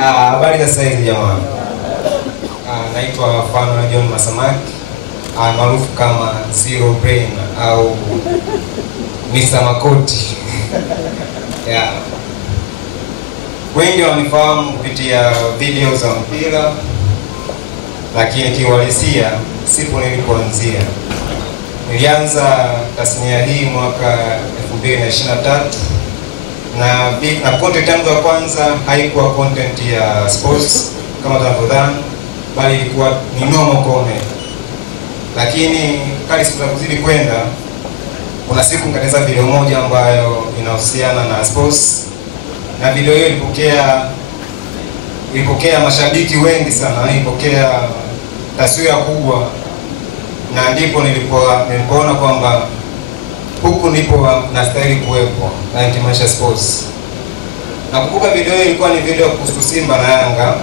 Habari za saizi jamani. Naitwa Fanuel John Masamaki, maarufu kama Zero Brain au Mr. Makoti. Wengi wanifahamu kupitia video za mpira, lakini kiuhalisia sipo nilipoanzia. Nilianza tasnia hii mwaka 2023 na content yangu ya kwanza haikuwa content ya sports kama tunavyodhani, bali ilikuwa ni normal comedy. Lakini kali siku zilizozidi kwenda, kuna siku nikatengeneza video moja ambayo inahusiana na sports, na video hiyo ilipokea mashabiki wengi sana, ilipokea taswira kubwa, na ndipo nilipoona kwamba huku ndipo nastahili kuwepo na Intimaisha Sports. Nakumbuka video hiyo ilikuwa ni video kuhusu Simba na Yanga.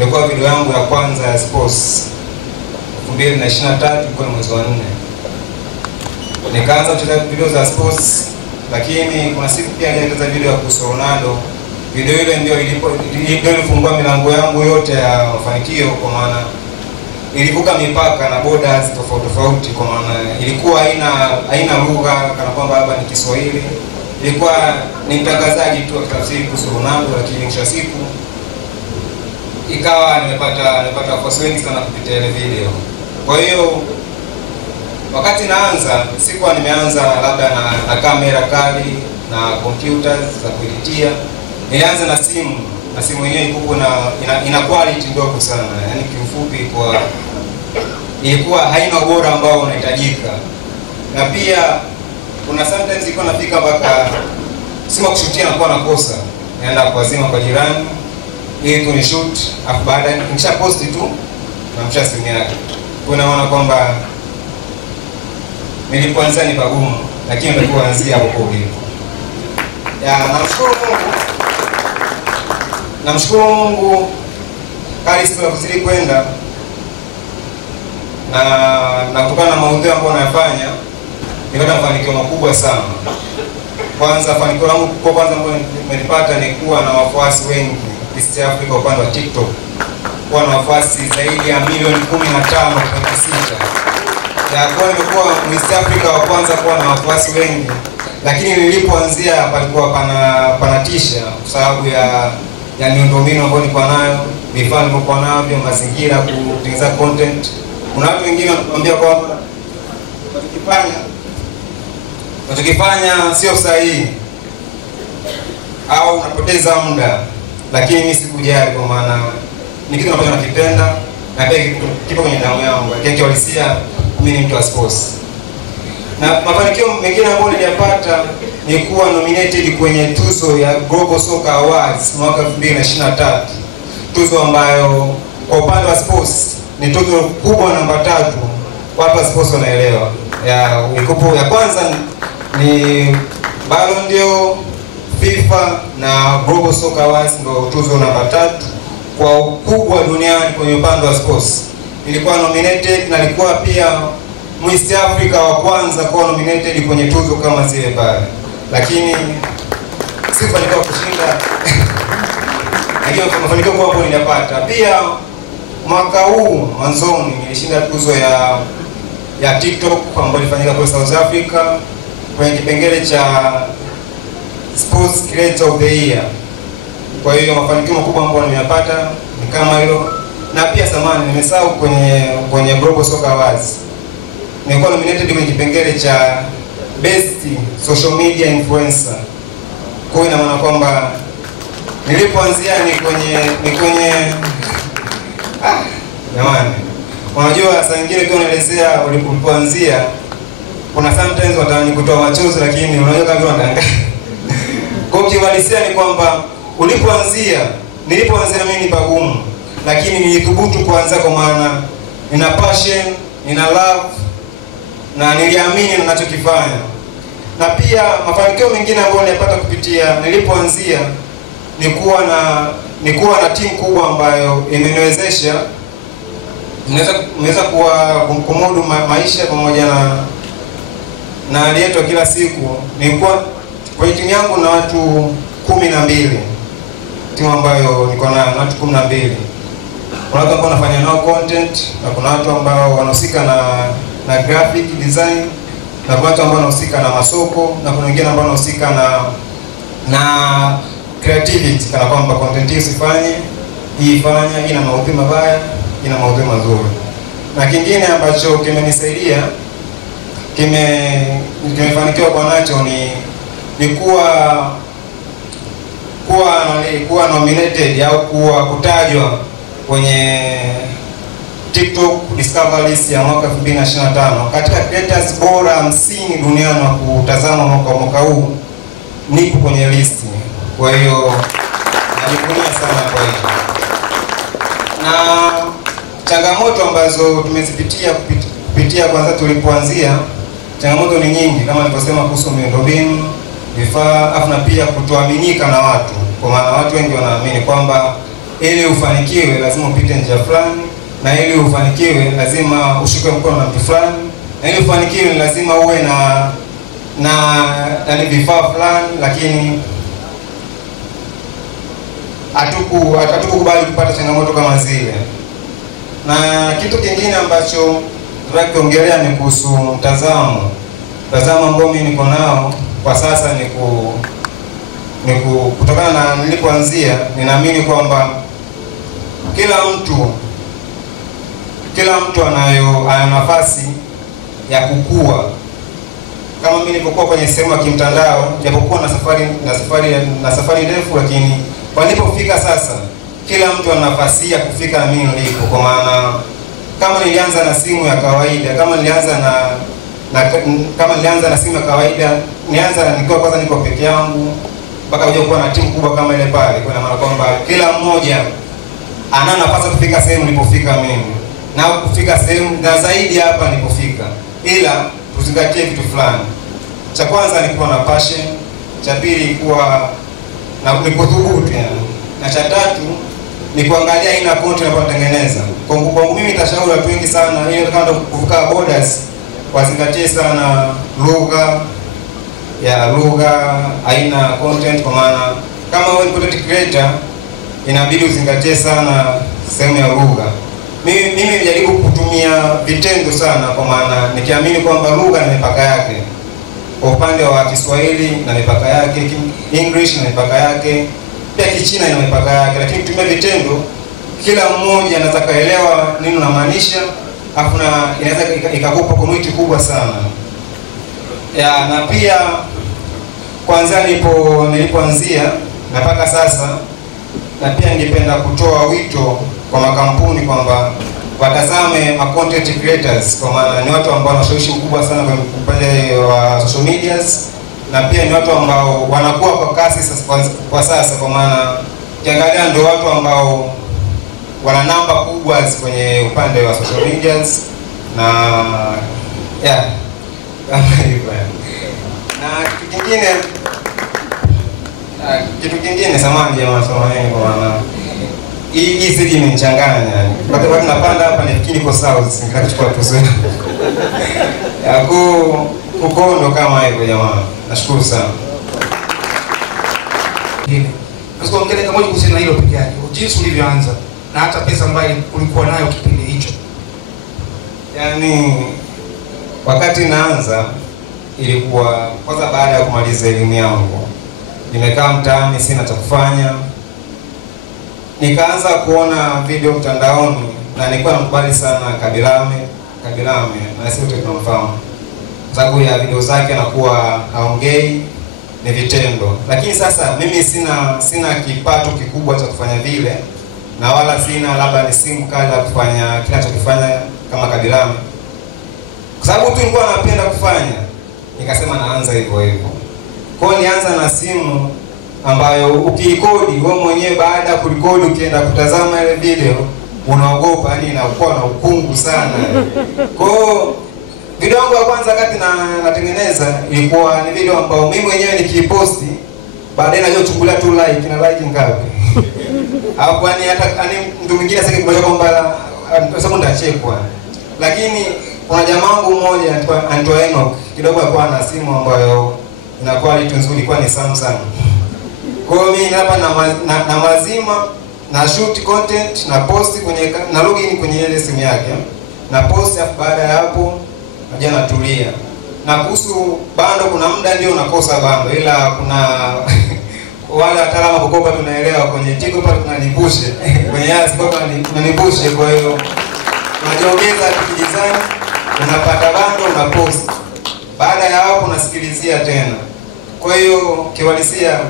Ilikuwa video yangu ya kwanza ya sports 2023 kwa mwezi wa 4. Nikaanza kucheza video za sports, lakini kuna siku pia nilianza video ya kuhusu Ronaldo. Video ile ndio ilifungua milango yangu yote ya mafanikio, kwa maana ilivuka mipaka na borders tofauti, kwa maana ilikuwa haina lugha kana kwamba hapa ni Kiswahili. Ilikuwa ni mtangazaji tu akitafsiri kuhusu Ronaldo, lakini mwisho siku ikawa nimepata wafuasi wengi sana kupitia ile video. Kwa hiyo wakati naanza, sikuwa nimeanza labda na kamera kali na computers za kueditia. Nilianza na simu yenyewe ilikuwa ina quality ndogo sana, yani kiufupi ilikuwa haina ubora ambao unahitajika. Na pia kuna sometimes ilikuwa nafika mpaka simu kushutia na kuwa nakosa, naenda kuazima kwa jirani ili tu ni shoot, afu baada nikisha post tu na msha simu yake. Kwa naona kwamba nilipoanza ni pagumu, lakini nilipoanzia hapo ulipo. Namshukuru Mungu kali siku ya kuzidi kwenda, na kutokana na maudhui ambayo nayafanya nimepata mafanikio makubwa sana. Kwanza fanikio langu kwa kwanza ambalo nimelipata ni kuwa na wafuasi wengi East Africa upande wa TikTok. Kuwa na wafuasi zaidi ya milioni 15.6. Kwa nimekuwa East Africa wa kwanza kuwa na wafuasi wengi, lakini nilipoanzia palikuwa panatisha kwa sababu ya miundombinu ambayo nilikuwa nayo, vifaa nilikuwa navyo, mazingira kutengeneza content. Kuna watu wengine wanatuambia kwamba unachokifanya sio sahihi au unapoteza muda, lakini mimi sikujali, kwa maana ni kitu ambacho nakipenda na pia kipo kwenye damu yangu. Kiuhalisia mimi ni mtu wa sports. Na mafanikio mengine ambayo niliyapata ni kuwa nominated kwenye tuzo ya Global Soccer Awards mwaka 2023. Tuzo ambayo kwa upande wa sports ni tuzo kubwa namba 3. Watu wa sports wanaelewa. Ya kwanza ni Ballon d'Or, FIFA na Global Soccer Awards ndio tuzo namba 3 kwa ukubwa duniani kwenye upande wa sports. Nilikuwa nominated na nilikuwa pia East Africa wa kwanza kuwa nominated kwenye tuzo kama zile pale. Lakini sikufanikiwa kushinda. Lakini mafanikio kwa hapo nilipata. Pia mwaka huu mwanzoni nilishinda tuzo ya TikTok ambayo ilifanyika kwa South Africa kwenye kipengele cha Sports Creator of the Year. Kwa hiyo mafanikio makubwa ambayo nimeyapata ni kama hilo. Na pia samani nimesahau kwenye Global Soccer Awards. Nilikuwa nominated kwenye kipengele cha Best Social Media Influencer. Kwa hiyo ina maana kwamba nilipoanzia ni kwenye jamani. Unajua saa nyingine pia unaelezea ulipoanzia, kuna sometimes watani kutoa machozi, lakini unajua kama unadanga. Kwa kiuhalisia ni kwamba nilipoanzia mimi ni pagumu, lakini nilithubutu kuanza kwa maana nina passion, nina love na niliamini ninachokifanya. Na pia mafanikio mengine ambayo nilipata kupitia nilipoanzia ni kuwa na timu kubwa ambayo imeniwezesha nimeweza kumudu maisha pamoja na hali yetu kila siku. Nilikuwa Kwenye timu yangu na watu 12. Timu ambayo niko nayo na watu 12. Kuna watu ambao wanafanya nao content, na kuna watu ambao wanahusika na graphic design, na kuna watu ambao wanahusika na masoko, na kuna wengine ambao wanahusika na creativity, kana kwamba content hii usifanye, hii ifanye, ina maudhui mabaya, ina maudhui mazuri. Na kingine ambacho kimenisaidia, kimefanikiwa kwa nacho ni kuwa nominated au kutajwa kwenye TikTok Discover List ya mwaka 2025 katika creators bora 50 duniani wa kutazama mwaka huu. Nipo kwenye listi, kwa hiyo najivunia sana kwa hiyo. Na changamoto ambazo tumezipitia kupitia kwanza tulipoanzia, changamoto ni nyingi kama nilivyosema kuhusu miundombinu, vifaa, afu na pia kutoaminika na watu. Kwa maana watu wengi wanaamini kwamba ili ufanikiwe lazima upite njia fulani, na ili ufanikiwe lazima ushike mkono na mtu fulani, na ili ufanikiwe lazima uwe na vifaa fulani, lakini hatukubali kupata changamoto kama zile. Na kitu kingine ambacho tunataka kuongelea ni kuhusu mtazamo ambao mimi niko nao kwa sasa ni kutokana na nilipoanzia. Ninaamini kwamba kila mtu ana nafasi ya kukua. Kama mimi nilipokuwa kwenye sehemu ya kimtandao, japokuwa na safari ndefu, lakini walipofika sasa, kila mtu ana nafasi ya kufika na mimi nilipo. Kwa maana kama nilianza na simu ya kawaida, kama nilianza na simu ya kawaida, nianza nikiwa kwanza niko peke yangu, mpaka kuja kuwa na timu kubwa kama ile pale. Kwa maana kwamba kila mmoja ana nafasi kufika sehemu nilipofika mimi, na kufika sehemu na zaidi hapa nilipofika, ila tuzingatie vitu fulani. Cha kwanza ni kuwa na passion, cha pili kuwa na kuthubutu, na cha tatu ni kuangalia aina content unayotengeneza. Kwangu mimi nitashauri watu wengi sana, ili kama kuvuka borders, wazingatie sana lugha, aina content. Kwa maana kama wewe ni content creator, inabidi uzingatie sana sehemu ya lugha. Mimi nimejaribu kutumia vitendo sana, kwa maana nikiamini kwamba lugha na mipaka yake. Kwa upande wa Kiswahili na mipaka yake, English na mipaka yake, pia Kichina ina mipaka yake, lakini kutumia vitendo, kila mmoja anaweza kaelewa nini unamaanisha, afu na inaweza ikakupa community kubwa sana. Na pia kwanza nilipoanzia na mpaka sasa, na pia ningependa kutoa wito kwa makampuni kwamba watazame ma content creators, kwa maana ni watu ambao wana ushawishi mkubwa sana kwa upande wa social medias, na pia ni watu ambao wanakuwa kwa kasi kwa sasa. Kwa maana kiangalia ndio watu ambao wana namba kubwa kwenye upande wa social medias, na na kitu kingine samani jamaa, samahani, kwa maana hii siji imenichanganya yani. Wakati napanda hapa nifikiri niko sawa, nikachukua tuzo. Kukondo kama hivyo jamaa. Nashukuru sana. Basi ongea kama moja kuhusiana na hilo pekee yake. Jinsi ulivyoanza na hata pesa ambayo ulikuwa nayo kipindi hicho. Yaani wakati naanza ilikuwa kwanza baada ya kumaliza elimu yangu. Nimekaa mtaani sina cha kufanya. Nikaanza kuona video mtandaoni, na nilikuwa namkubali sana Kabilame, na sisi wote tunamfahamu. Sababu ya video zake anakuwa haongei, ni vitendo. Lakini sasa mimi sina kipato kikubwa cha kufanya vile, na wala sina labda ni simu kali ya kufanya kila chokifanya kama Kabilame. Kwa sababu tu nilikuwa napenda kufanya, nikasema naanza hivyo hivyo. Kwa hiyo nianza na simu ambayo ukirekodi wewe mwenyewe, baada ya kurekodi ukienda kutazama ile video unaogopa, yani inakuwa na ukungu sana. Kwa hiyo video yangu ya kwanza wakati natengeneza ilikuwa ni video ambayo mimi mwenyewe nikiposti, baadaye najua chukulia tu like na like ngapi. Au kwani hata mtu mwingine sasa kimwambia kwamba sababu ndachekwa. Lakini kuna jamaa wangu mmoja anaitwa Enoch, kidogo alikuwa na simu ambayo ina quality nzuri, kwa ni Samsung. Kwa hiyo mimi hapa na mazima na shoot content na post kwenye na login kwenye ile simu yake na post, afu baada ya hapo naja natulia. Na kuhusu bando, kuna muda ndio unakosa bando, ila kuna wale wataalamu kukopa tunaelewa, kwenye Tigo pale tunanibushe kwenye Yas kwa tunanibushe, kwa hiyo unajiongeza design, unapata bando, una post, baada ya hapo unasikilizia tena. Kwa hiyo kiwalisia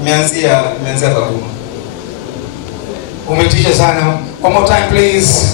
imeanzia pagumu. Umetisha sana. One more time please.